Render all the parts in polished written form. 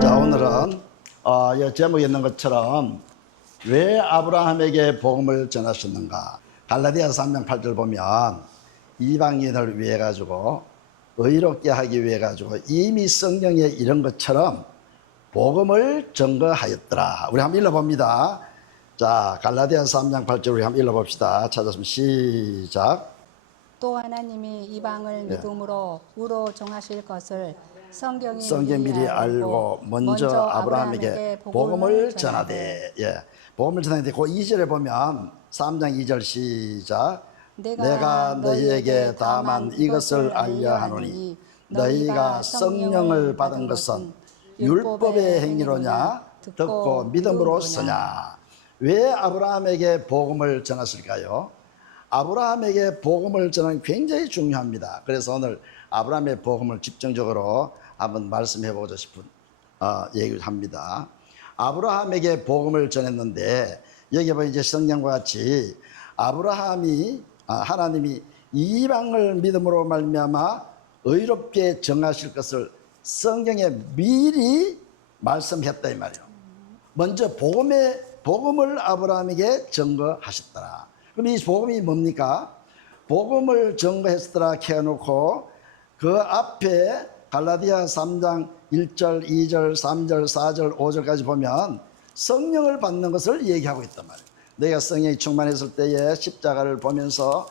자, 오늘은 이 제목에 있는 것처럼 왜 아브라함에게 복음을 전하셨는가. 갈라디아서 3장 8절 보면 이방인을 위해 가지고 의롭게 하기 위해 가지고 이미 성경에 이런 것처럼 복음을 증거하였더라. 우리 한번 읽어봅니다. 자, 갈라디아서 3장 8절 우리 한번 읽어봅시다. 찾았으면 시작. 또 하나님이 이방을 믿음으로 우로 정하실 것을 성경이 미리 알고 먼저 아브라함에게 복음을 전하되. 예, 복음을 전하는데 그 2절에 보면 3장 2절 시작. 내가 너희에게 다만 이것을 알려 하노니 너희가 성령을 받은 것은 율법의 행위로냐 듣고 믿음으로 서냐. 왜 아브라함에게 복음을 전하실까요? 아브라함에게 복음을 전하는 굉장히 중요합니다. 그래서 오늘 아브라함의 복음을 집중적으로 한번 말씀해 보고 싶은 얘기를 합니다. 아브라함에게 복음을 전했는데 여기 보면 이제 성경과 같이 하나님이 이방을 믿음으로 말미암아 의롭게 정하실 것을 성경에 미리 말씀했다 이 말이에요. 먼저 복음을 아브라함에게 증거하셨더라. 그럼 이 복음이 뭡니까? 복음을 증거했더라 해놓고 그 앞에 갈라디아 3장 1절, 2절, 3절, 4절, 5절까지 보면 성령을 받는 것을 얘기하고 있단 말이에요. 내가 성령이 충만했을 때에 십자가를 보면서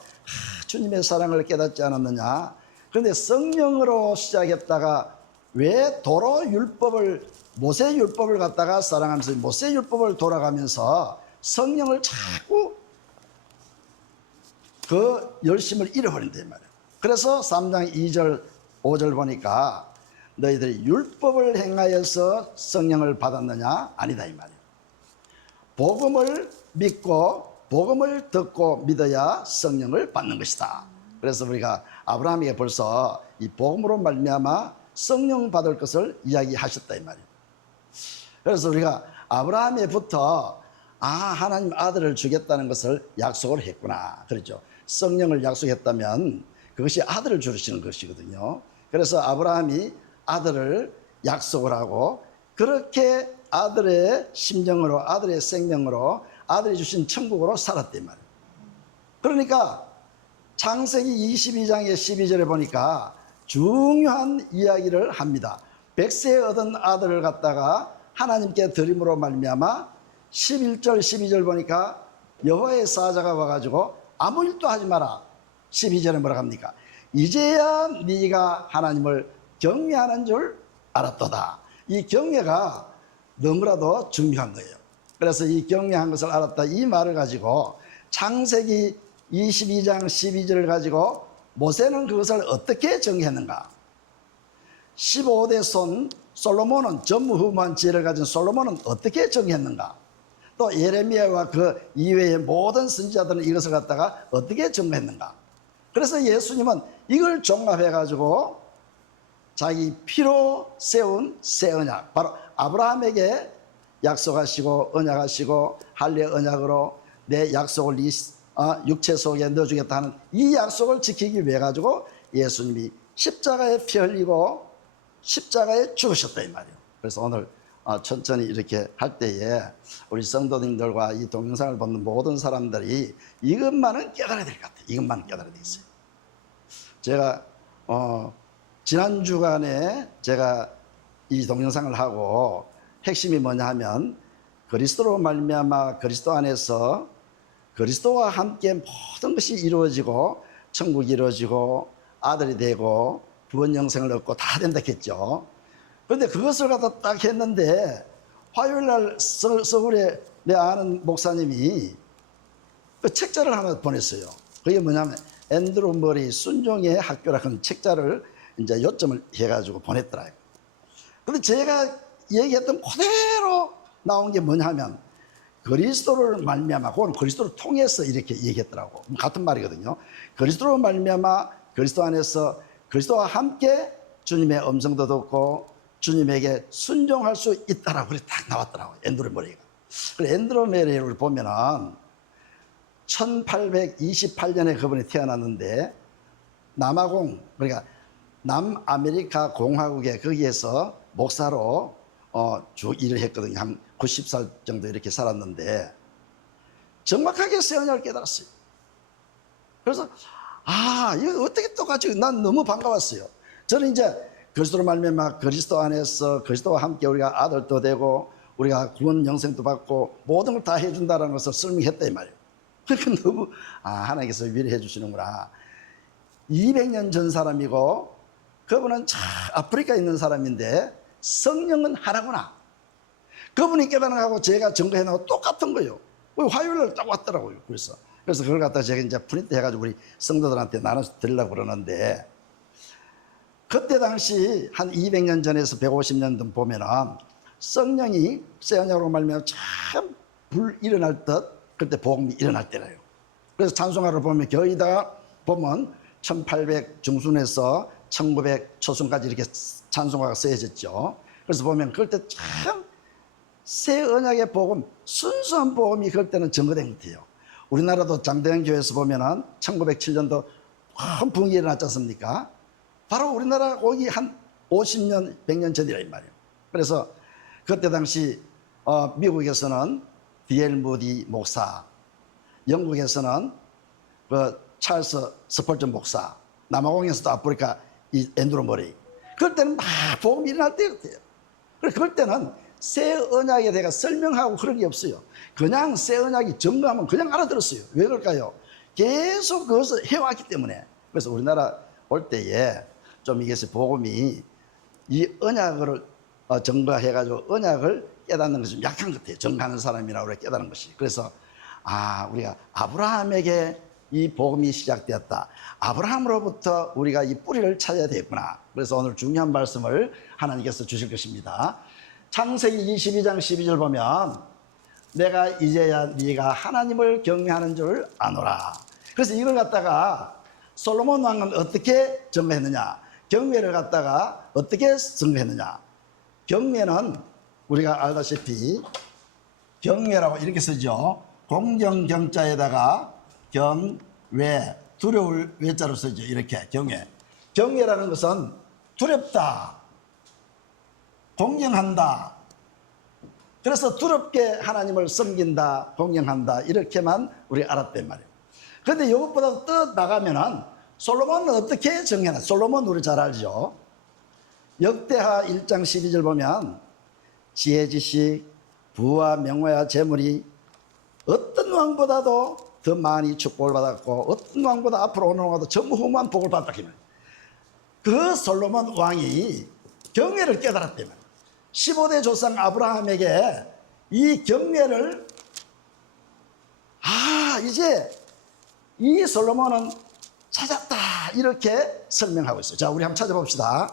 주님의 사랑을 깨닫지 않았느냐. 그런데 성령으로 시작했다가 왜 도로 모세 율법을 갖다가 사랑하면서 모세 율법을 돌아가면서 성령을 자꾸 그 열심을 잃어버린다 이 말이에요. 그래서 3장 2절 5절 보니까 너희들이 율법을 행하여서 성령을 받았느냐? 아니다 이 말이에요. 복음을 믿고 복음을 듣고 믿어야 성령을 받는 것이다. 그래서 우리가 아브라함에게 벌써 이 복음으로 말미암아 성령 받을 것을 이야기하셨다 이 말이에요. 그래서 우리가 아브라함에부터 하나님 아들을 주겠다는 것을 약속을 했구나. 그렇죠. 성령을 약속했다면 그것이 아들을 주시는 것이거든요. 그래서 아브라함이 아들을 약속을 하고 그렇게 아들의 심정으로 아들의 생명으로 아들이 주신 천국으로 살았단 말이에요. 그러니까 창세기 22장의 12절에 보니까 중요한 이야기를 합니다. 백세 얻은 아들을 갖다가 하나님께 드림으로 말미암아 11절 12절 보니까 여호와의 사자가 와가지고 아무 일도 하지 마라. 12절에 뭐라고 합니까? 이제야 네가 하나님을 경외하는 줄 알았도다. 이 경외가 너무나도 중요한 거예요. 그래서 이 경외한 것을 알았다 이 말을 가지고 창세기 22장 12절을 가지고 모세는 그것을 어떻게 정했는가. 15대 손 솔로몬은 전무후무한 지혜를 가진 솔로몬은 어떻게 정했는가. 또 예레미야와 그 이외의 모든 선지자들은 이것을 갖다가 어떻게 정했는가. 그래서 예수님은 이걸 종합해 가지고 자기 피로 세운 새 언약, 바로 아브라함에게 약속하시고 언약하시고 할례 언약으로 내 약속을 육체 속에 넣어주겠다 하는 이 약속을 지키기 위해 가지고 예수님이 십자가에 피 흘리고 십자가에 죽으셨다 이 말이에요. 그래서 오늘 천천히 이렇게 할 때에 우리 성도님들과 이 동영상을 보는 모든 사람들이 이것만은 깨달아야 될 것 같아요. 이것만은 깨달아야 되겠어요. 제가 지난 주간에 제가 이 동영상을 하고 핵심이 뭐냐 하면 그리스도로 말미암아 그리스도 안에서 그리스도와 함께 모든 것이 이루어지고 천국이 이루어지고 아들이 되고 구원 영생을 얻고 다 된다 했죠. 그런데 그것을 갖다 딱 했는데 화요일날 서울에 내 아는 목사님이 그 책자를 하나 보냈어요. 그게 뭐냐면 앤드루 머리 순종의 학교라는 책자를 이제 요점을 해가지고 보냈더라고요. 근데 제가 얘기했던 그대로 나온 게 뭐냐면 그리스도를 말미암아, 그건 그리스도를 통해서 이렇게 얘기했더라고. 같은 말이거든요. 그리스도로 말미암아 그리스도 안에서 그리스도와 함께 주님의 음성도 듣고 주님에게 순종할 수 있다라고 그렇게 딱 나왔더라고요. 앤드루 머리가. 그래서 앤드루 머리를 보면은 1828년에 그분이 태어났는데 남아공, 그러니까 남아메리카 공화국에 거기에서 목사로 주 일을 했거든요. 한 90살 정도 이렇게 살았는데 정확하게 새 언약을 깨달았어요. 그래서 이거 어떻게 똑같이, 난 너무 반가웠어요. 저는 이제 그리스도로 말미암아 그리스도 안에서 그리스도와 함께 우리가 아들도 되고 우리가 구원 영생도 받고 모든 걸 다 해준다는 것을 설명했다 이 말이에요. 그러니까 너무 하나님께서 위로해 주시는구나. 200년 전 사람이고 그분은 아프리카에 있는 사람인데 성령은 하나구나. 그분이 깨달은 거하고 제가 증거해 놓고 똑같은 거예요. 화요일날 딱 왔더라고요. 그래서 그걸 갖다 제가 이제 프린트 해가지고 우리 성도들한테 나눠서 드리려고 그러는데, 그때 당시 한 200년 전에서 150년 전 보면은 성령이 새 언약으로 말미암아 참 불 일어날 듯 그때 복음이 일어날 때라요. 그래서 찬송가를 보면 거의 다 보면 1800 중순에서 1900 초순까지 이렇게 찬송가가 쓰여졌죠. 그래서 보면 그럴 때 참 새 언약의 복음, 순수한 복음이 그럴 때는 증거된 것 같아요. 우리나라도 장대현 교회에서 보면은 1907년도 큰 붕이 일어났지 않습니까? 바로 우리나라 거기 한 50년, 100년 전이라 이 말이에요. 그래서 그때 당시 미국에서는 D.L. 무디 목사, 영국에서는 그 찰스 스펄전 목사, 남아공에서도 아프리카 이 앤드루 머레이. 그럴 때는 막 복음이 일어날 때였대요. 그래서 그럴 때는 새 언약에 대해 설명하고 그런 게 없어요. 그냥 새 언약이 증거하면 그냥 알아들었어요. 왜 그럴까요? 계속 그것을 해왔기 때문에. 그래서 우리나라 올 때에 좀 이게 복음이 이 언약을 증거해가지고 언약을 깨닫는 것이 좀 약한 것 같아요. 증거하는 사람이라고 그래 깨닫는 것이. 그래서 우리가 아브라함에게 이 복음이 시작되었다. 아브라함으로부터 우리가 이 뿌리를 찾아야 되겠구나. 그래서 오늘 중요한 말씀을 하나님께서 주실 것입니다. 창세기 22장 12절 보면 내가 이제야 네가 하나님을 경외하는 줄 아노라. 그래서 이걸 갖다가 솔로몬 왕은 어떻게 증거했느냐, 경외를 갖다가 어떻게 증거했느냐. 경외는 우리가 알다시피 경외라고 이렇게 쓰죠. 공경경자에다가 경외, 두려울 외자로 쓰죠. 이렇게 경외. 경외라는 것은 두렵다, 공경한다. 그래서 두렵게 하나님을 섬긴다, 공경한다, 이렇게만 우리 알았단 말이에요. 그런데 이것보다 더 나가면은 솔로몬은 어떻게 정해놨? 솔로몬 우리 잘 알죠. 역대하 1장 12절 보면 지혜, 지식, 부와 명예와 재물이 어떤 왕보다도 더 많이 축복을 받았고 어떤 왕보다 앞으로 오는 왕보다 전무후무한 복을 받았다. 그 솔로몬 왕이 경외를 깨달았다면 15대 조상 아브라함에게 이 경외를 이제 이 솔로몬은 찾았다, 이렇게 설명하고 있어요. 자, 우리 한번 찾아봅시다.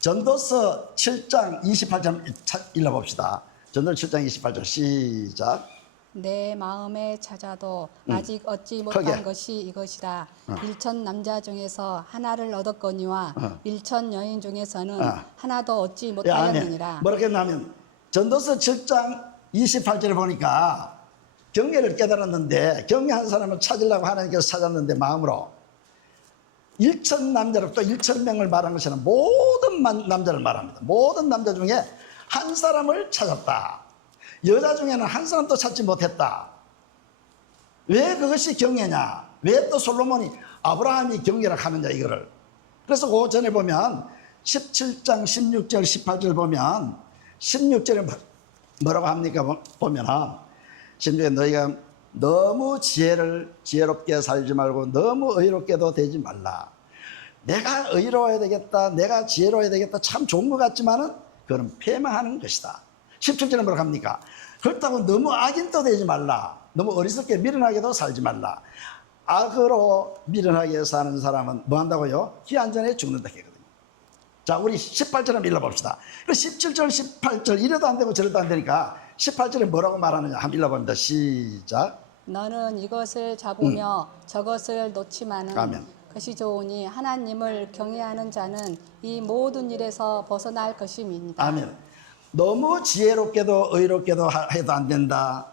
전도서 7장 28절 읽어봅시다. 전도서 7장 28절 시작. 내 마음에 찾아도 아직 얻지 못한 크게. 것이 이것이다. 일천 남자 중에서 하나를 얻었거니와 일천 여인 중에서는 하나도 얻지 아멘. 못하였느니라. 뭐라고 했냐면 전도서 7장 28절에 보니까 경외를 깨달았는데, 경외한 사람을 찾으려고 하나님께서 찾았는데 마음으로 1천 남자를, 또 1천 명을 말한 것이 아니라 모든 남자를 말합니다. 모든 남자 중에 한 사람을 찾았다. 여자 중에는 한 사람도 찾지 못했다. 왜 그것이 경외냐? 왜 또 솔로몬이 아브라함이 경외를 하느냐, 이거를. 그래서 그 전에 보면 17장 16절 18절 보면 16절에 뭐라고 합니까? 보면은 16절에 너희가 너무 지혜롭게 살지 말고 너무 의롭게도 되지 말라. 내가 의로워야 되겠다, 내가 지혜로워야 되겠다, 참 좋은 것 같지만은 그건 패망하는 것이다. 17절에 뭐라고 합니까? 그렇다고 너무 악인도 되지 말라. 너무 어리석게 미련하게도 살지 말라. 악으로 미련하게 사는 사람은 뭐 한다고요? 기한전에 죽는다 했거든요. 자, 우리 18절 한번 읽어봅시다. 17절 18절 이래도 안 되고 저래도 안 되니까 18절에 뭐라고 말하느냐 한번 읽어봅니다. 시작. 너는 이것을 잡으며 저것을 놓지마는 아멘. 것이 좋으니 하나님을 경외하는 자는 이 모든 일에서 벗어날 것임이니라. 아멘. 너무 지혜롭게도 의롭게도 해도 안 된다.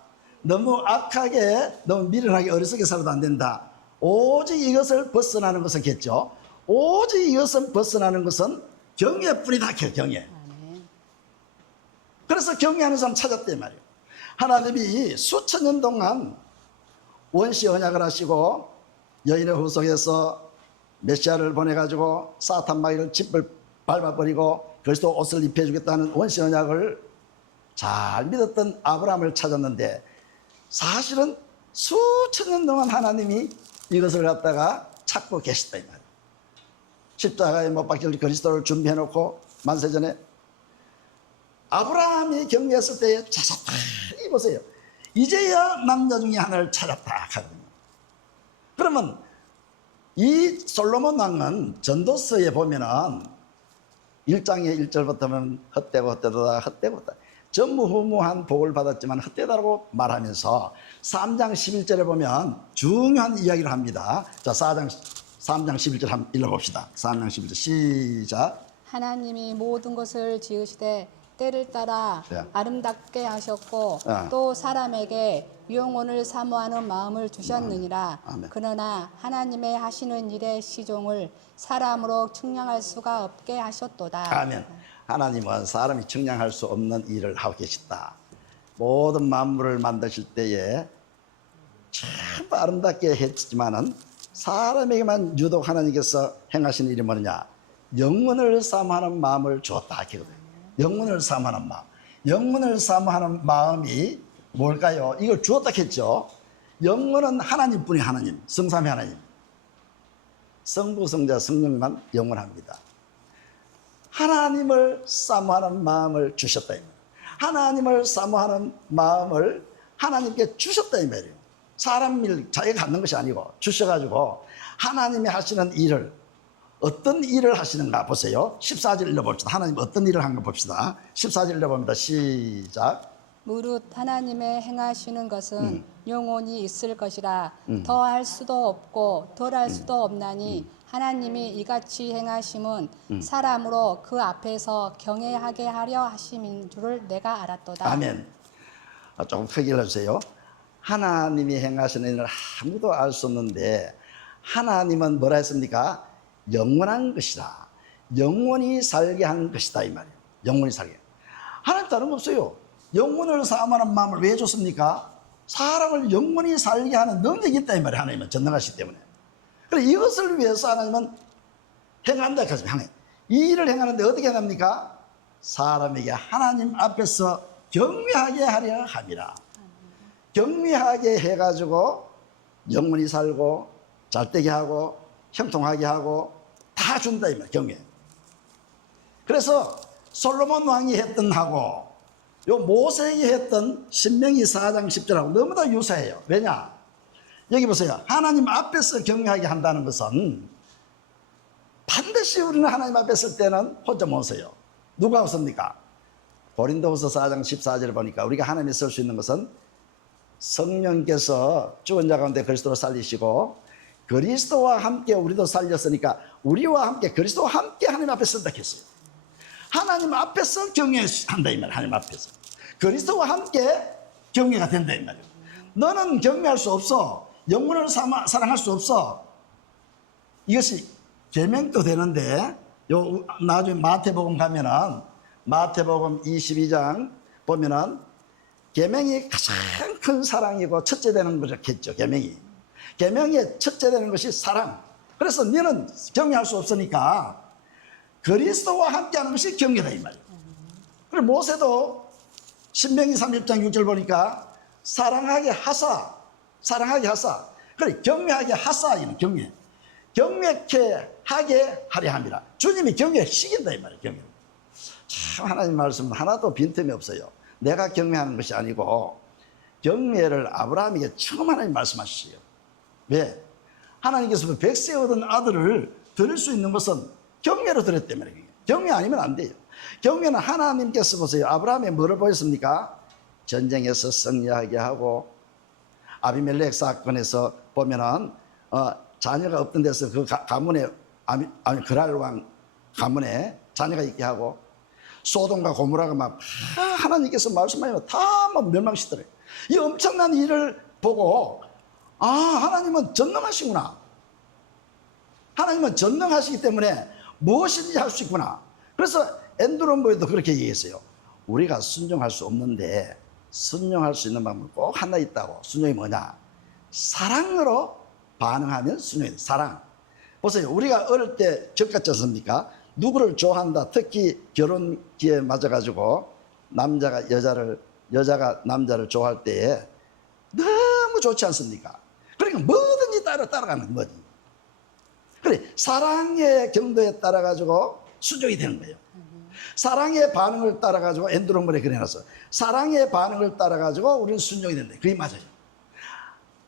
너무 악하게, 너무 미련하게 어리석게 살아도 안 된다. 오직 이것을 벗어나는 것은겠죠. 오직 이것은 벗어나는 것은 경외뿐이다. 경외. 그래서 경외하는 사람 찾았단 말이에요. 하나님이 수천 년 동안 원시 언약을 하시고 여인의 후속에서 메시아를 보내가지고 사탄 마귀를 짓을 밟아버리고 그리스도 옷을 입혀주겠다는 원시 언약을 잘 믿었던 아브라함을 찾았는데, 사실은 수천 년 동안 하나님이 이것을 갖다가 찾고 계셨다 이 말이에요. 십자가에 못 박힐 그리스도를 준비해놓고 만세전에 아브라함이 경배했을 때에 찾았다. 이 보세요. 이제야 남자 중에 하나를 찾았다 하거든요. 그러면 이 솔로몬 왕은 전도서에 보면은 1장의 1절부터 보면 헛되고 헛되다 헛되고 헛되다 전무후무한 복을 받았지만 헛되다라고 말하면서 3장 11절에 보면 중요한 이야기를 합니다. 자, 3장 11절 한번 읽어봅시다. 3장 11절 시작. 하나님이 모든 것을 지으시되 때를 따라 네. 아름답게 하셨고 또 사람에게 영혼을 사모하는 마음을 주셨느니라. 아멘. 그러나 하나님의 하시는 일의 시종을 사람으로 측량할 수가 없게 하셨도다. 아멘. 하나님은 사람이 측량할 수 없는 일을 하고 계시다. 모든 만물을 만드실 때에 참 아름답게 했지만은 사람에게만 유독 하나님께서 행하신 일이 뭐냐? 영혼을 사모하는 마음을 주었다 하거든요. 영혼을 사모하는 마음. 영혼을 사모하는 마음이 뭘까요? 이걸 주었다 했죠. 영혼은 하나님뿐이 하나님, 성삼위 하나님. 성부, 성자, 성령만 영원합니다. 하나님을 사모하는 마음을 주셨다 이 말이에요. 하나님을 사모하는 마음을 하나님께 주셨다 이 말이에요. 사람 일 자기가 갖는 것이 아니고 주셔가지고 하나님이 하시는 일을, 어떤 일을 하시는가 보세요. 14절 읽어봅시다. 하나님 어떤 일을 한 거 봅시다. 14절 읽어봅니다. 시작. 무릇 하나님의 행하시는 것은 영원히 있을 것이라 더할 수도 없고 덜할 수도 없나니 하나님이 이같이 행하심은 사람으로 그 앞에서 경외하게 하려 하심인 줄을 내가 알았도다. 아멘. 조금 크게 읽어주세요. 하나님이 행하시는 일을 아무도 알 수 없는데 하나님은 뭐라 했습니까? 영원한 것이다. 영원히 살게 한 것이다 이 말이에요. 영원히 살게. 하나님 다른 거 없어요. 영혼을 사모하는 마음을 왜 줬습니까? 사람을 영원히 살게 하는 능력이 있다 이 말이에요. 하나님은 전능하시기 때문에. 그래서 이것을 위해서 하나님은 행한다 하셨습니다. 이 일을 행하는데 어떻게 행합니까? 사람에게 하나님 앞에서 경외하게 하려 함이라. 경외하게 해가지고 영원히 살고 잘되게 하고 형통하게 하고 다 준다 이 말이에요. 경외. 그래서 솔로몬 왕이 했던 하고 요 모세에게 했던 신명기 4장 10절하고 너무나 유사해요. 왜냐? 여기 보세요. 하나님 앞에서 경외하게 한다는 것은 반드시 우리는 하나님 앞에 설 때는 혼자 못 서요. 누가 없습니까? 고린도후서 4장 14절을 보니까 우리가 하나님에 설 수 있는 것은 성령께서 죽은 자 가운데 그리스도를 살리시고 그리스도와 함께 우리도 살렸으니까 우리와 함께 그리스도와 함께 하나님 앞에 선다 했어요. 하나님 앞에서 경외한다 이 말이에요. 하나님 앞에서 그리스도와 함께 경외가 된다 이 말이에요. 너는 경외할 수 없어. 영혼을 사랑할 수 없어. 이것이 계명도 되는데 요 나중에 마태복음 가면은 마태복음 22장 보면은 계명이 가장 큰 사랑이고 첫째 되는 거겠죠. 계명의 첫째 되는 것이 사랑. 그래서 너는 경외할 수 없으니까 그리스도와 함께하는 것이 경외다 이 말이에요. 그리고 모세도 신명기 30장 6절 보니까 사랑하게 하사. 그래 경외하게 하사 이는 경외. 경외케 하게 하려 함이라. 주님이 경외시킨다 이 말이에요. 경외. 참 하나님 말씀은 하나도 빈틈이 없어요. 내가 경외하는 것이 아니고 경외를 아브라함에게 처음 하나님 말씀하시죠. 왜? 하나님께서 백세 얻은 아들을 드릴 수 있는 것은 경외로 드렸단 말이에요. 경외 아니면 안 돼요. 경외는 하나님께서 보세요. 아브라함에 뭐를 보였습니까? 전쟁에서 승리하게 하고 아비멜렉 사건에서 보면은 자녀가 없던 데서 그 가문에 그랄 왕 가문에 자녀가 있게 하고 소돔과 고모라가 막 하나님께서 말씀하시면 다 막 멸망시더래요. 이 엄청난 일을 보고 아, 하나님은 전능하시구나. 하나님은 전능하시기 때문에 무엇이든지 할 수 있구나. 그래서 엔드론보에도 그렇게 얘기했어요. 우리가 순종할 수 없는데 순종할 수 있는 방법이 꼭 하나 있다고. 순종이 뭐냐? 사랑으로 반응하면 순종이다. 사랑. 보세요. 우리가 어릴 때 적같지 않습니까? 누구를 좋아한다. 특히 결혼 기회에 맞아가지고 여자가 남자를 좋아할 때에 너무 좋지 않습니까? 그러니까 뭐든지 따라가는 거지. 그래, 사랑의 경도에 따라가지고 순종이 되는 거예요. 사랑의 반응을 따라가지고 엔드론물에 그려놨어. 사랑의 반응을 따라가지고 우리는 순종이 된다. 그게 맞아요.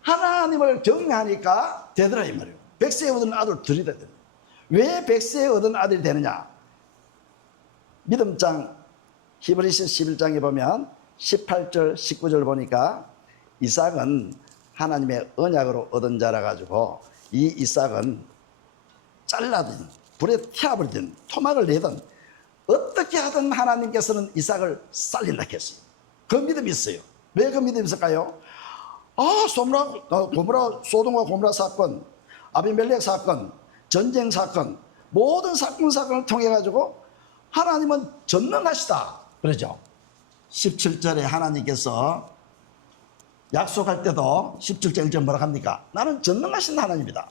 하나님을 경외하니까 되더라 이 말이에요. 백세에 얻은 아들 들이 되더라. 왜 백세에 얻은 아들이 되느냐? 믿음장 히브리서 11장에 보면 18절 19절 보니까 이삭은 하나님의 언약으로 얻은 자라 가지고 이 이삭은 잘라든 불에 태워버리든 토막을 내든 어떻게 하든 하나님께서는 이삭을 살린다 했어요. 그 믿음이 있어요. 왜 그 믿음이 있을까요? 소돔과 고모라 사건, 아비멜렉 사건, 전쟁 사건, 모든 사건을 통해 가지고 하나님은 전능하시다 그러죠. 17절에 하나님께서 약속할 때도 17절 1절 뭐라 합니까? 나는 전능하신 하나님이다.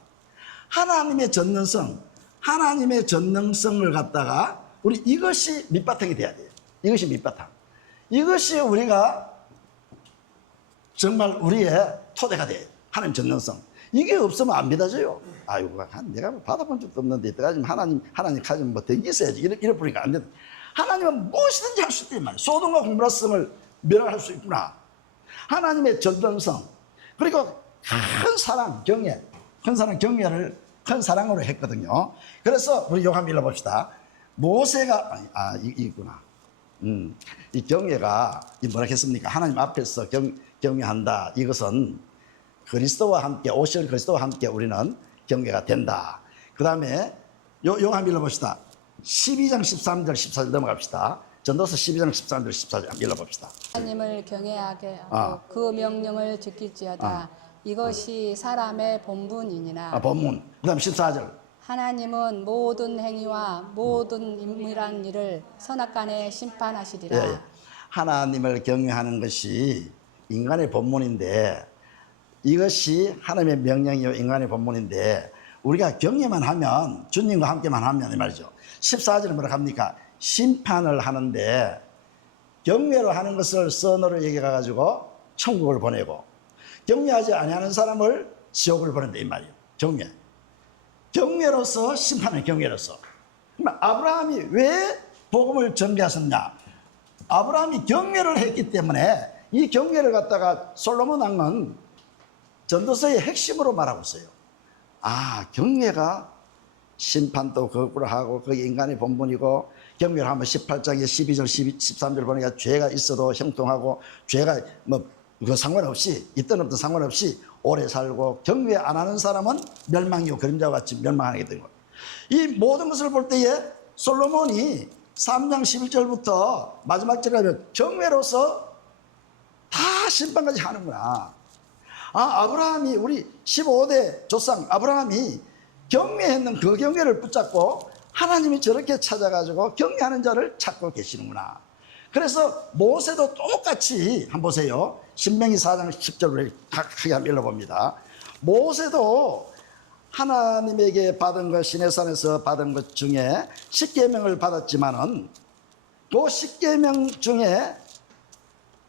하나님의 전능성을 갖다가 우리 이것이 밑바탕이 돼야 돼요. 이것이 밑바탕. 이것이 우리가 정말 우리의 토대가 돼요. 하나님 전능성. 이게 없으면 안 믿어져요. 아이고, 내가 받아본 적도 없는데 이때까지 하나님 가지면 뭐 된 게 있어야지. 이래 보니까 안 된다. 하나님은 무엇이든지 할 수 있단 말이에요. 소돔과 고모라성을 멸할 수 있구나. 하나님의 전능성. 그리고 큰 사랑, 경외. 큰 사랑으로 했거든요. 그래서 우리 요한 읽어봅시다. 모세가 있구나. 이 경외가 뭐라 했습니까? 하나님 앞에서 경외한다. 이것은 그리스도와 함께 오실 그리스도와 함께 우리는 경외가 된다. 그 다음에 요한 읽어봅시다. 12장 13절 14절 넘어갑시다. 전도서 12장 13절 14절 읽어봅시다. 하나님을 경외하게 하고 그 명령을 지킬지어다. 이것이 사람의 본분이니라. 본문. 그 다음 14절. 하나님은 모든 행위와 모든 인물한 일을 선악간에 심판하시리라. 예. 하나님을 경외하는 것이 인간의 본문인데 이것이 하나님의 명령이요 인간의 본문인데 우리가 경외만 하면 주님과 함께만 하면 이 말이죠. 14절에 뭐라 합니까? 심판을 하는데 경외로 하는 것을 선으로 얘기해가지고 천국을 보내고 경외하지 아니하는 사람을 지옥을 보낸다 이 말이에요. 경외로서 심판을 경외로서. 그러면 아브라함이 왜 복음을 전개하셨냐? 아브라함이 경외를 했기 때문에 이 경외를 갖다가 솔로몬 왕은 전도서의 핵심으로 말하고 있어요. 경외가 심판도 거꾸로 하고 그게 인간의 본분이고 경외를 하면 18장에 12절 13절 보니까 죄가 있어도 형통하고 죄가 그 상관없이 있든 없든 상관없이 오래 살고 경외 안 하는 사람은 멸망이고 그림자와 같이 멸망하게 되는 거예요. 이 모든 것을 볼 때에 솔로몬이 3장 11절부터 마지막 절까지 경외로서 다 심판까지 하는구나. 아브라함이 우리 15대 조상 아브라함이 경외했는 그 경외를 붙잡고 하나님이 저렇게 찾아가지고 경외하는 자를 찾고 계시는구나. 그래서 모세도 똑같이 한번 보세요. 신명기 4장 10절을 크게 한번 읽어봅니다. 모세도 하나님에게 받은 것 시내산에서 받은 것 중에 10계명을 받았지만은 그 10계명 중에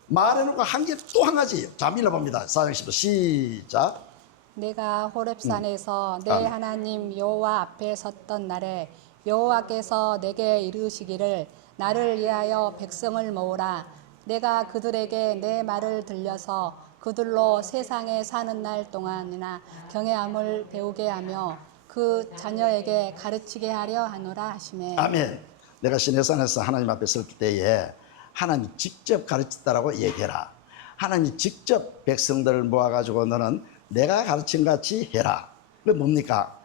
말해놓고 한 개 또 한 가지. 자, 읽어봅니다. 4장 10절 시작. 내가 호렙산에서 내 하나님 여호와 앞에 섰던 날에 여호와께서 내게 이르시기를 나를 위하여 백성을 모으라. 내가 그들에게 내 말을 들려서 그들로 세상에 사는 날 동안이나 경외함을 배우게 하며 그 자녀에게 가르치게 하려 하노라 하시매. 아멘. 내가 시내산에서 하나님 앞에 설 때에 하나님이 직접 가르쳤다라고 얘기해라. 하나님이 직접 백성들을 모아가지고 너는 내가 가르친 같이 해라. 그게 뭡니까?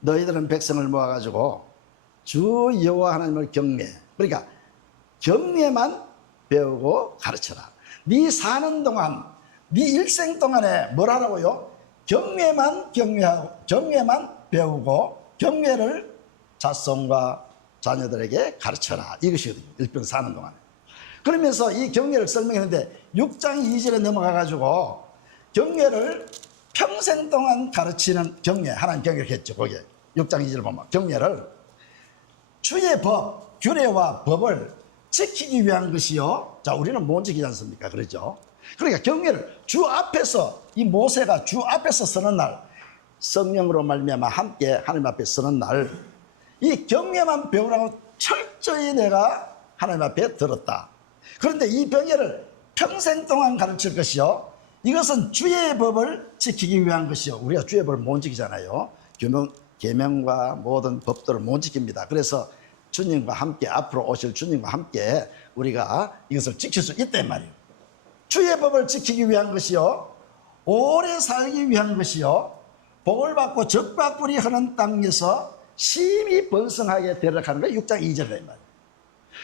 너희들은 백성을 모아가지고 주 여호와 하나님을 경외. 그러니까 경외만 배우고 가르쳐라. 네 사는 동안, 네 일생 동안에 뭘 하라고요? 경외만 배우고 경외를 자손과 자녀들에게 가르쳐라. 이것이거든요. 일평 사는 동안에. 그러면서 이 경외를 설명했는데 6장 2절에 넘어가 가지고 경외를 평생 동안 가르치는 경외, 하나님 경외를 했죠. 거기에 6장 2절 보면 경외를 주의 법, 규례와 법을 지키기 위한 것이요. 자, 우리는 못 지키지 않습니까? 그렇죠? 그러니까 경외를 주 앞에서, 이 모세가 주 앞에서 서는 날, 성령으로 말미암아 함께 하나님 앞에 서는 날, 이 경외만 배우라고 철저히 내가 하나님 앞에 들었다. 그런데 이 경외를 평생 동안 가르칠 것이요. 이것은 주의 법을 지키기 위한 것이요. 우리가 주의 법을 못 지키잖아요. 계명과 모든 법들을 못 지킵니다. 그래서 주님과 함께, 앞으로 오실 주님과 함께 우리가 이것을 지킬 수 있단 말이에요. 주의 법을 지키기 위한 것이요, 오래 살기 위한 것이요, 복을 받고 적박불이 흐는 땅에서 심히 번성하게 되도록 하는 게 6장 2절이란 말이에요.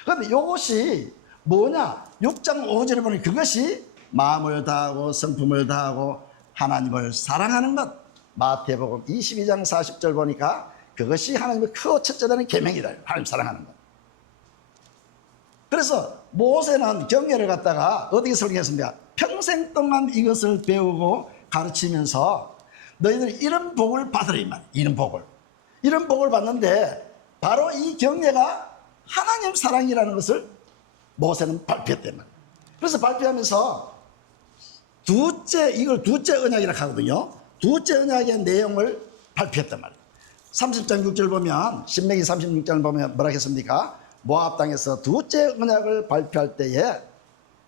그런데 이것이 뭐냐? 6장 5절에 보니 그것이 마음을 다하고 성품을 다하고 하나님을 사랑하는 것. 마태복음 22장 40절 보니까 그것이 하나님의 크고 첫째되는 계명이다. 하나님 사랑하는 것. 그래서 모세는 경외를 갖다가 어떻게 설명했습니까? 평생 동안 이것을 배우고 가르치면서 너희들이 이런 복을 받으라 이 말이에요. 이런 복을 받는데 바로 이 경외가 하나님 사랑이라는 것을 모세는 발표했단 말이에요. 그래서 발표하면서 이걸 두째 언약이라고 하거든요. 두째 언약의 내용을 발표했단 말이에요. 30장 6절 보면, 신명기 36장 보면 뭐라 했습니까? 모압 땅에서 두째 언약을 발표할 때에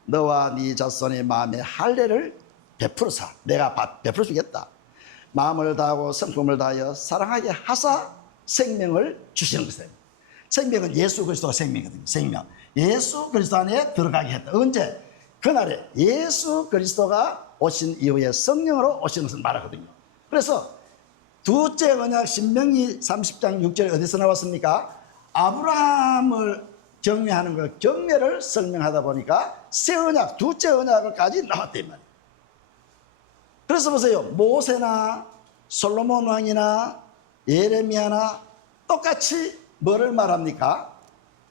너와 네 자손의 마음에 할례를 베풀어사 내가 베풀어 주겠다. 마음을 다하고 성품을 다하여 사랑하게 하사 생명을 주시는 것이다. 생명은 예수 그리스도가 생명이거든요. 생명. 예수 그리스도 안에 들어가게 했다. 언제? 그날에 예수 그리스도가 오신 이후에 성령으로 오시는 것을 말하거든요. 그래서 두째 언약 신명기 30장 6절에 어디서 나왔습니까? 아브라함을 경외하는 것, 경외를 설명하다 보니까 새 언약, 두째 언약을까지 나왔단 말이에요. 그래서 보세요. 모세나 솔로몬 왕이나 예레미야나 똑같이 뭐를 말합니까?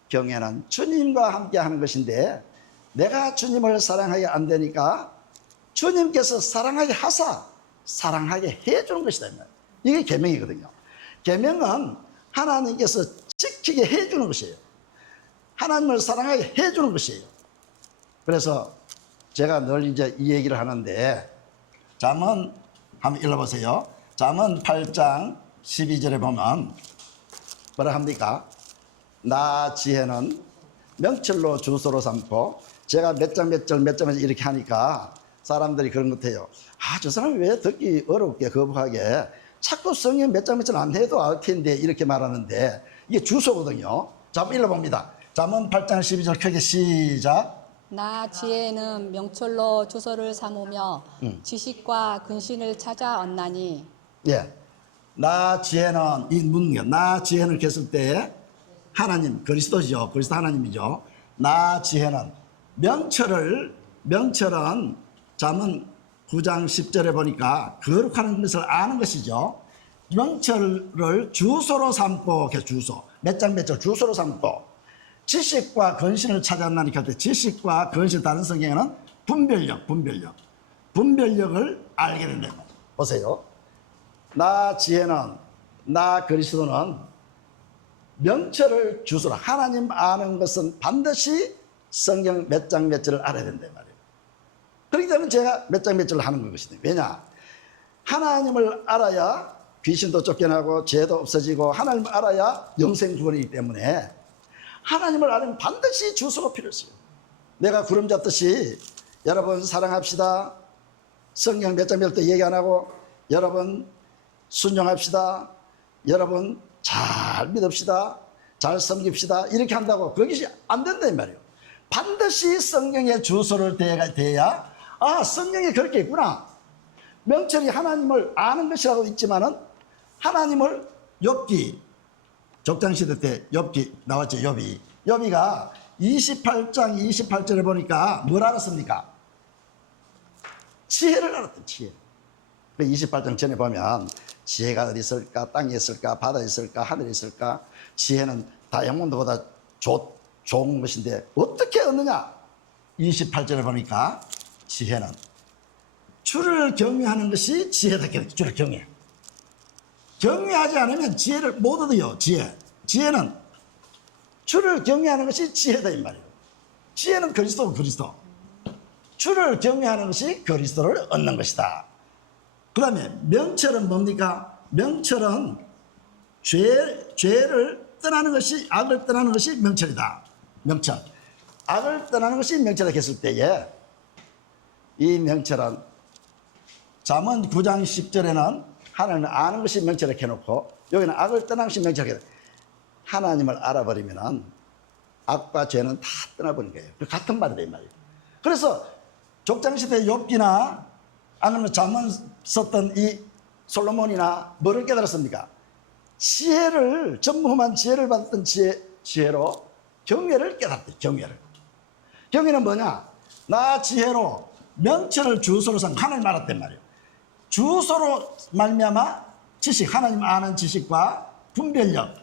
경외는 주님과 함께 하는 것인데 내가 주님을 사랑하게 안 되니까 주님께서 사랑하게 하사 사랑하게 해주는 것이다. 이게 계명이거든요. 계명은 하나님께서 지키게 해주는 것이에요. 하나님을 사랑하게 해주는 것이에요. 그래서 제가 늘 이제 이 얘기를 하는데 잠언 한번 읽어보세요. 잠언 8장 12절에 보면 뭐라 합니까? 나 지혜는 명철로 주소로 삼고 제가 몇 장에서 이렇게 하니까 사람들이 그런 것 같아요. 저 사람이 왜 듣기 어렵게 거북하게 자꾸 성경 몇 장 안 해도 알 텐데 이렇게 말하는데 이게 주소거든요. 자, 한번 읽어봅니다. 잠언 8장 12절 크게 시작. 나 지혜는 명철로 주소를 삼으며 지식과 근신을 찾아 얻나니. 예, 나 지혜는 이 문명, 나 지혜는 했을 때 하나님 그리스도죠. 그리스도 하나님이죠. 나 지혜는 명철은 잠언 9장 10절에 보니까 거룩하는 것을 아는 것이죠. 명철을 주소로 삼고, 주소 몇 장 주소로 삼고 지식과 근신을 찾았나니까 할 때 지식과 근신 다른 성경에는 분별력을 알게 된다. 보세요. 나 지혜는 나 그리스도는 명철을 주소로 하나님 아는 것은 반드시 성경 몇 장 몇 절을 알아야 된단 말이에요. 그렇기 때문에 제가 몇 장 몇 절을 하는 것이거든요. 왜냐? 하나님을 알아야 귀신도 쫓겨나고 죄도 없어지고 하나님을 알아야 영생 구원이기 때문에 하나님을 알면 반드시 주소가 필요했어요. 내가 구름 잡듯이 여러분 사랑합시다. 성경 몇 장 몇 절 얘기 안 하고 여러분 순종합시다. 여러분 잘 믿읍시다. 잘 섬깁시다. 이렇게 한다고 그것이 안 된다 이 말이에요. 반드시 성경의 주소를 대야 성경에 그렇게 있구나. 명철이 하나님을 아는 것이라고 있지만은 하나님을 욥기 족장시대 때 욥기 나왔죠. 욥이가 28장 28절에 보니까 뭘 알았습니까? 지혜를 알았던 지혜. 그 28장 전에 보면 지혜가 어디 있을까? 땅에 있을까? 바다에 있을까? 하늘에 있을까? 지혜는 다이아몬드보다 좋은 것인데 어떻게 얻느냐? 28절에 보니까 지혜는 주를 경외하는 것이 지혜다. 주를 경외. 경외하지 않으면 지혜를 못 얻어요. 지혜는 주를 경외하는 것이 지혜다 이 말이에요. 지혜는 그리스도. 주를 경외하는 것이 그리스도를 얻는 것이다. 그 다음에 명철은 뭡니까? 명철은 죄를 떠나는 것이, 악을 떠나는 것이 명철이다. 명철. 악을 떠나는 것이 명철이라고 했을 때에 이 명철은 잠언 9장 10절에는 하나님을 아는 것이 명철이라고 해놓고 여기는 악을 떠나는 것이 명철이라고 해요. 하나님을 알아버리면 악과 죄는 다 떠나버린 거예요. 그 같은 말이다 이 말이에요. 그래서 족장시대 욥기나 아니면 잠언 썼던 이 솔로몬이나 뭐를 깨달았습니까? 지혜를, 전무후무한 지혜를 받았던 지혜로 경외를 깨달았대요. 경외는 뭐냐? 나 지혜로 명철을 주소로 삼고 하나님 알았단 말이에요. 주소로 말미암아 지식, 하나님 아는 지식과 분별력,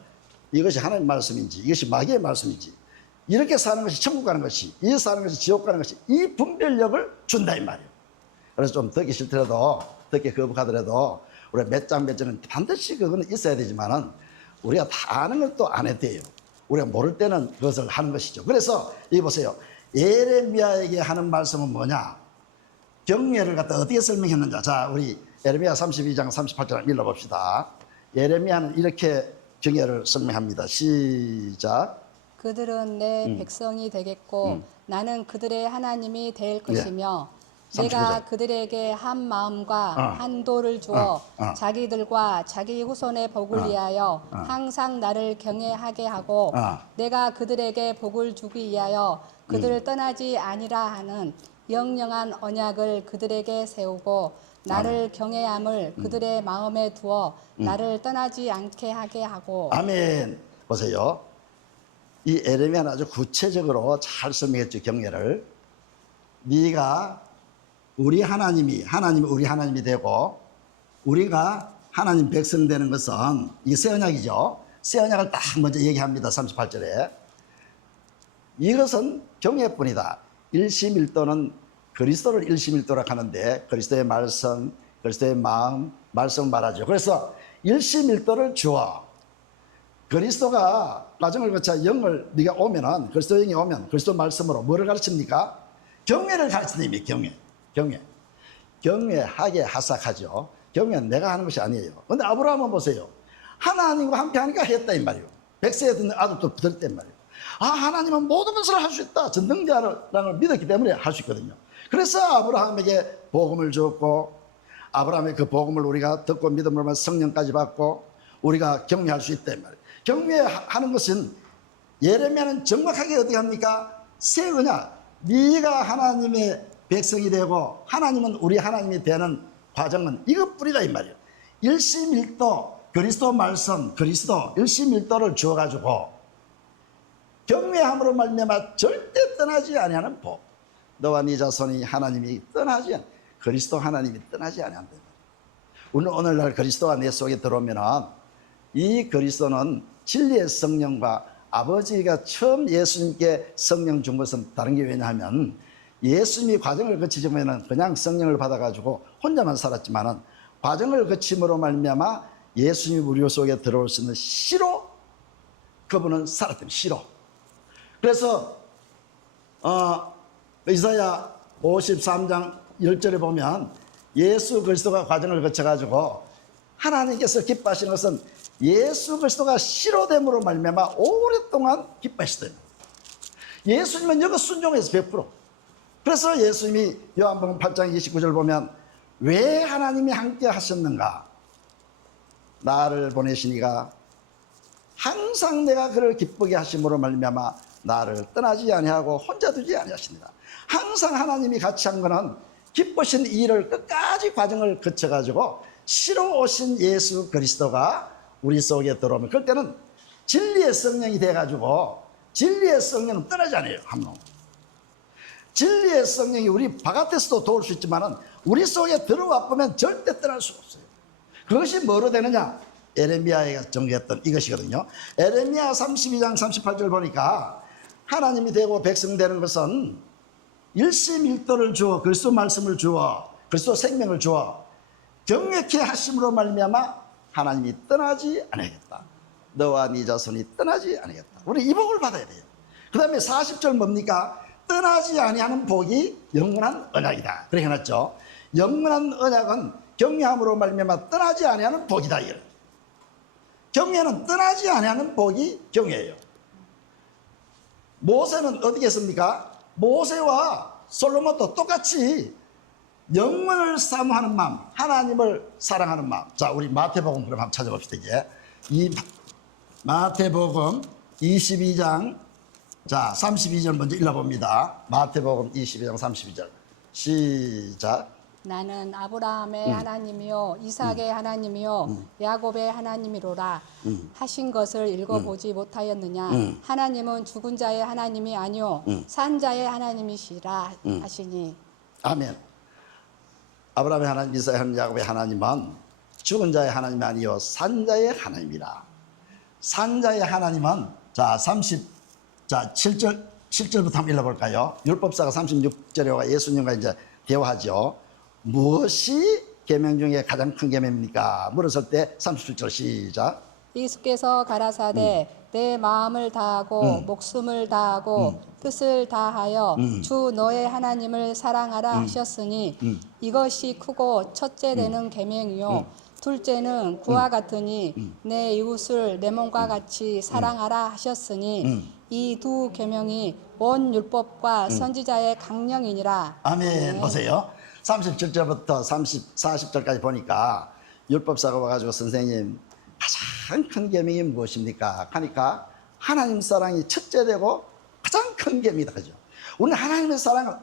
이것이 하나님 말씀인지 이것이 마귀의 말씀인지, 이렇게 사는 것이 천국 가는 것이, 이 사는 것이 지옥 가는 것이, 이 분별력을 준다 이 말이에요. 그래서 좀 듣기 싫더라도, 듣기 거북하더라도 우리가 몇 장은 반드시 그거는 있어야 되지만은 우리가 다 아는 건 또 안 해도 돼요. 우리가 모를 때는 그것을 하는 것이죠. 그래서 여기 보세요. 예레미야에게 하는 말씀은 뭐냐? 경외를 갖다 어떻게 설명했는지. 자, 우리 예레미야 32장 38절 읽어봅시다. 예레미야는 이렇게 경외를 설명합니다. 시작. 그들은 내 백성이 되겠고 나는 그들의 하나님이 될 것이며 내가 39절. 그들에게 한 마음과 한 도를 주어 자기들과 자기 후손의 복을 위하여 항상 나를 경외하게 하고 내가 그들에게 복을 주기 위하여 그들을 떠나지 아니라 하는 영영한 언약을 그들에게 세우고 나를 경외함을 그들의 마음에 두어 나를 떠나지 않게 하게 하고. 아멘. 보세요. 이 예레미야는 아주 구체적으로 잘 설명했죠. 경외를. 네가 우리 하나님이 우리 하나님이 되고 우리가 하나님 백성 되는 것은, 이게 새 언약이죠. 새 언약을 딱 먼저 얘기합니다. 38절에 이것은 경외뿐이다. 일심일도는 그리스도를 일심일도라고 하는데 그리스도의 말씀, 그리스도의 마음, 말씀을 말하죠. 그래서 일심일도를 주어 그리스도가 과정을 거쳐 영을 네가 오면은, 그리스도 영이 오면 그리스도 말씀으로 뭐를 가르칩니까? 경외를 가르치는 의미. 경외하게 하삭하죠. 경외는 내가 하는 것이 아니에요. 근데 아브라함은 보세요. 하나님과 함께 하니까 했다 이 말이에요. 백세에 듣는 아들도 들었단 말이에요. 하나님은 모든 것을 할 수 있다. 전능자라는 믿었기 때문에 할 수 있거든요. 그래서 아브라함에게 복음을 줬고, 아브라함의 그 복음을 우리가 듣고 믿음으로 성령까지 받고 우리가 경외할 수 있단 말이에요. 경외하는 것은, 예레미야는 정확하게 어떻게 합니까? 새 언약, 네가 하나님의 백성이 되고 하나님은 우리 하나님이 되는 과정은 이것뿐이다 이 말이에요. 일심일도, 그리스도 말씀, 그리스도 일심일도를 주어가지고 경외함으로 말미암아 절대 떠나지 아니하는 복, 너와 네 자손이 하나님이 떠나지 않, 그리스도 하나님이 떠나지 아니한다. 오늘날 그리스도가 내 속에 들어오면은 이 그리스도는 진리의 성령과, 아버지가 처음 예수님께 성령 준 것은 다른 게 왜냐하면 예수님이 과정을 거치지만은 그냥 성령을 받아가지고 혼자만 살았지만은 과정을 거침으로 말미암아 예수님이 우리 속에 들어올 수 있는 씨로 그분은 살았답니다. 씨로. 그래서 이사야 53장 10절에 보면 예수 그리스도가 과정을 거쳐가지고 하나님께서 기뻐하시는 것은 예수 그리스도가 씨로됨으로 말미암아 오랫동안 기뻐하시더니 예수님은 여기 순종해서 100%. 그래서 예수님이 요한복음 8장 29절 보면 왜 하나님이 함께 하셨는가? 나를 보내시니가 항상 내가 그를 기쁘게 하심으로 말미암아 나를 떠나지 아니하고 혼자 두지 아니하십니다. 항상 하나님이 같이 한 거는 기쁘신 일을 끝까지 과정을 거쳐가지고 씨로 오신 예수 그리스도가 우리 속에 들어오면 그럴 때는 진리의 성령이 돼가지고, 진리의 성령은 떠나지 않아요. 한 놈. 진리의 성령이 우리 바깥에서도 도울 수 있지만은 우리 속에 들어와 보면 절대 떠날 수 없어요. 그것이 뭐로 되느냐? 에레미야가 정리했던 이것이거든요. 에레미야 32장 38절 보니까 하나님이 되고 백성 되는 것은 일심일도를 주어 그리스도 말씀을 주어 그리스도 생명을 주어 경외케 하심으로 말미암아 하나님이 떠나지 않으겠다. 너와 네 자손이 떠나지 않으겠다. 우리 이 복을 받아야 돼요. 그 다음에 40절 뭡니까? 떠나지 아니하는 복이 영원한 언약이다. 그렇게 해놨죠. 영원한 언약은 경외함으로 말미암아 떠나지 아니하는 복이다. 이거예요. 경외는 떠나지 아니하는 복이 경외예요. 모세는 어떻게 했습니까? 모세와 솔로몬도 똑같이 영원을 사모하는 마음, 하나님을 사랑하는 마음. 자, 우리 마태복음 그럼 한번 찾아봅시다. 이제 이 마태복음 22장 자 32절 먼저 읽어봅니다. 마태복음 22장 32절 시작. 나는 아브라함의 하나님이요 이삭의 하나님이요 야곱의 하나님이로라 하신 것을 읽어보지 못하였느냐. 하나님은 죽은 자의 하나님이 아니요 산 자의 하나님이시라 하시니. 아멘. 아브라함의 하나님, 이삭의 하나님, 야곱의 하나님은 죽은 자의 하나님이 아니요 산 자의 하나님이라. 산 자의 하나님은 자 7절부터 한번 읽어볼까요? 율법사가 36절에 와 예수님과 이제 대화하죠. 무엇이 계명 중에 가장 큰 계명입니까? 물었을 때 37절 시작. 예수께서 가라사대 내 마음을 다하고 목숨을 다하고 뜻을 다하여 주 너의 하나님을 사랑하라 하셨으니 이것이 크고 첫째 되는 계명이요 둘째는 그와 같으니 내 이웃을 내 몸과 같이 사랑하라 하셨으니 이 두 계명이 온 율법과 선지자의 강령이니라. 아멘. 보세요. 37절부터 40절까지 보니까 율법사가 와가지고 선생님 가장 큰 계명이 무엇입니까? 하니까 하나님 사랑이 첫째 되고 가장 큰 계명이다. 그죠? 우리는 하나님의 사랑을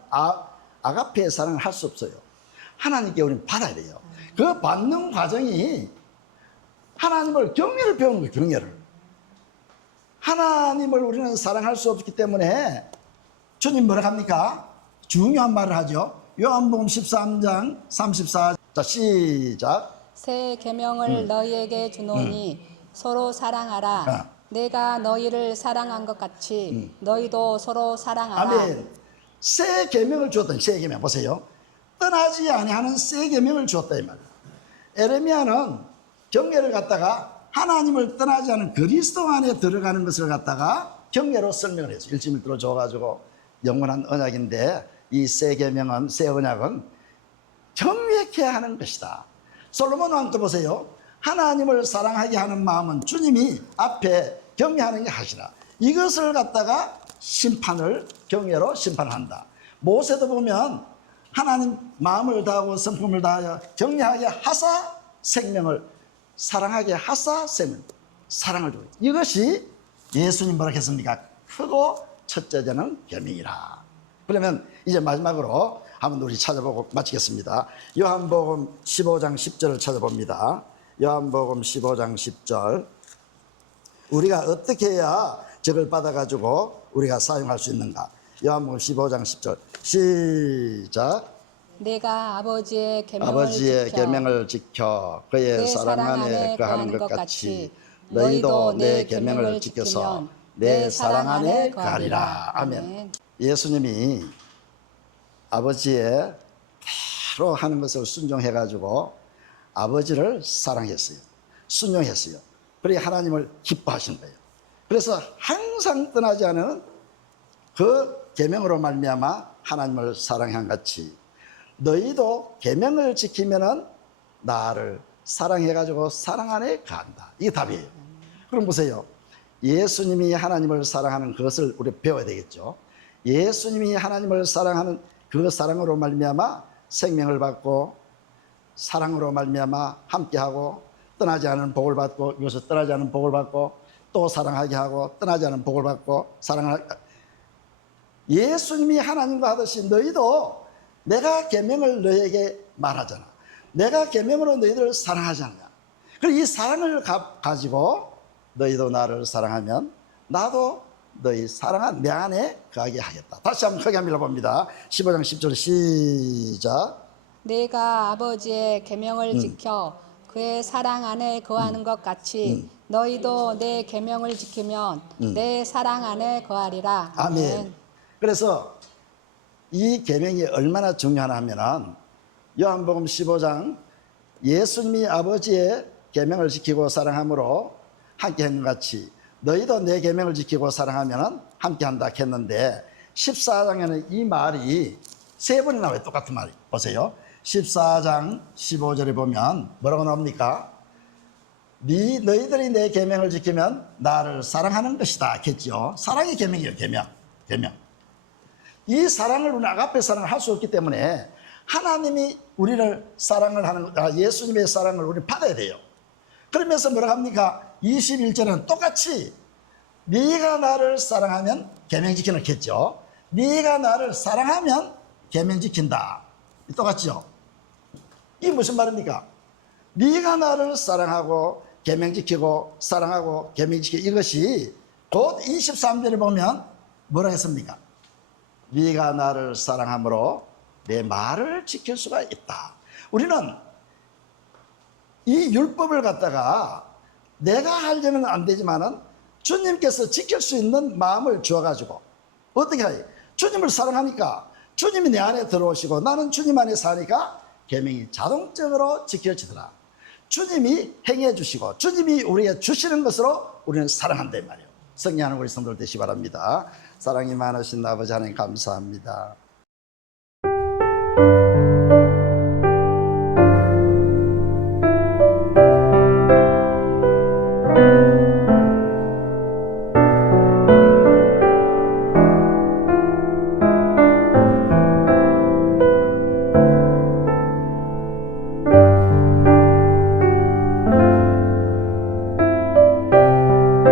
아가페의 사랑을 할 수 없어요. 하나님께 우리는 받아야 돼요. 그 받는 과정이 하나님을 경외를 배우는 거예요. 경외를. 하나님을 우리는 사랑할 수 없기 때문에 주님 뭐라 합니까? 중요한 말을 하죠. 요한복음 13장 34. 자 시작. 새 계명을 너희에게 주노니 서로 사랑하라. 내가 너희를 사랑한 것 같이 너희도 서로 사랑하라. 아멘. 새 계명을 주었던 새 계명 보세요. 떠나지 아니하는 새 계명을 주었다 이 말이에요. 에레미야는 경외를 갖다가 하나님을 떠나지 않은 그리스도 안에 들어가는 것을 갖다가 경외로 설명을 했어요. 일침일도로 줘가지고 영원한 언약인데 이 새 계명은 새 언약은 경외케 하는 것이다. 솔로몬 왕도 보세요. 하나님을 사랑하게 하는 마음은 주님이 앞에 경외하는 게 하시라. 이것을 갖다가 심판을 경외로 심판한다. 모세도 보면 하나님 마음을 다하고 성품을 다하여 경외하게 하사 생명을 사랑하게 하사 생명 사랑을 주고 이것이 예수님 뭐라 했습니까? 크고 첫째 되는 계명이라. 그러면 이제 마지막으로 한번 우리 찾아보고 마치겠습니다. 요한복음 15장 10절을 찾아봅니다. 요한복음 15장 10절. 우리가 어떻게 해야 저걸 받아가지고 우리가 사용할 수 있는가? 요한복음 15장 10절 시작. 내가 아버지의 계명을 지켜 그의 사랑 안에 거하는 것 같이 너희도 내 계명을 지켜서 내 사랑 안에 거하리라. 아멘. 예수님이 아버지의 대로 하는 것을 순종해가지고 아버지를 사랑했어요. 순종했어요. 그리고 하나님을 기뻐하신 거예요. 그래서 항상 떠나지 않은 그 계명으로 말미암아 하나님을 사랑한 같이 너희도 계명을 지키면은 나를 사랑해가지고 사랑 안에 간다. 이게 답이에요. 그럼 보세요. 예수님이 하나님을 사랑하는 그것을 우리 배워야 되겠죠. 예수님이 하나님을 사랑하는 그 사랑으로 말미암아 생명을 받고 사랑으로 말미암아 함께하고 떠나지 않은 복을 받고 여기서 떠나지 않은 복을 받고 또 사랑하게 하고 떠나지 않은 복을 받고 사랑을 예수님이 하나님과 하듯이 너희도 내가 계명을 너희에게 말하잖아. 내가 계명으로 너희들을 사랑하지 않냐. 그리고 이 사랑을 가지고 너희도 나를 사랑하면 나도 너희 사랑한 내 안에 거하게 하겠다. 다시 한번 크게 한번 읽어봅니다. 15장 10절 시작. 내가 아버지의 계명을 지켜 그의 사랑 안에 거하는 것 같이 너희도 내 계명을 지키면 내 사랑 안에 거하리라. 아멘. 그래서 이 계명이 얼마나 중요하냐 하면은 요한복음 15장 예수님이 아버지의 계명을 지키고 사랑함으로 함께한 것 같이 너희도 내 계명을 지키고 사랑하면 함께한다 했는데 14장에는 이 말이 세 번이 나와요. 똑같은 말이. 보세요. 14장 15절에 보면 뭐라고 나옵니까? 너희들이 내 계명을 지키면 나를 사랑하는 것이다 했죠. 사랑의 계명이에요. 계명. 이 사랑을 우리는 아가페 사랑을 할 수 없기 때문에 하나님이 우리를 사랑을 하는 예수님의 사랑을 우리는 받아야 돼요. 그러면서 뭐라고 합니까? 21절은 똑같이 네가 나를 사랑하면 계명 지키는 겠죠. 네가 나를 사랑하면 계명 지킨다. 똑같죠. 이게 무슨 말입니까? 네가 나를 사랑하고 계명 지키고 사랑하고 계명 지키고 이것이 곧 23절에 보면 뭐라 했습니까? 네가 나를 사랑함으로 내 말을 지킬 수가 있다. 우리는 이 율법을 갖다가 내가 하려면 안 되지만은 주님께서 지킬 수 있는 마음을 주어가지고 어떻게 해요? 주님을 사랑하니까 주님이 내 안에 들어오시고 나는 주님 안에 사니까 계명이 자동적으로 지켜지더라. 주님이 행해 주시고 주님이 우리에게 주시는 것으로 우리는 사랑한다 이 말이에요. 승리하는 우리 성도들 되시기 바랍니다. 사랑이 많으신 아버지 하나님 감사합니다.